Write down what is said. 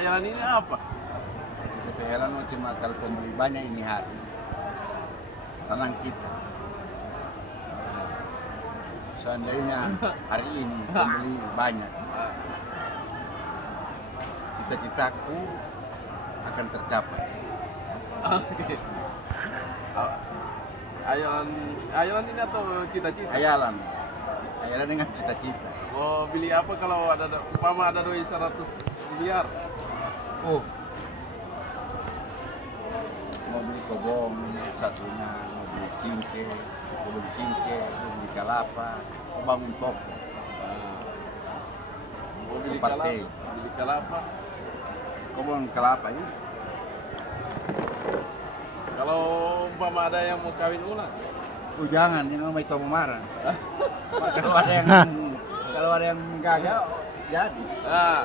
Jalan ini apa? Ketehelan cuma kalau pembeli banyak ini hari. Senang kita. Seandainya hari ini pembeli banyak, cita-citaku akan tercapai. Oke. Ayalan ini atau cita-cita? Hayalan dengan cita-cita. Mau beli apa kalau umpama ada doi 100 miliar? Oh, mau beli kobong satunya, mau beli cingke, mau beli kelapa, mau bangun toko. Mau beli Tempat kelapa? teh. Beli kelapa. Kobong kelapa ini. Kalau umpama ada yang mau kawin ulang? Oh jangan, jangan mau itu marah. kalau ada yang gagal, jadi. Nah,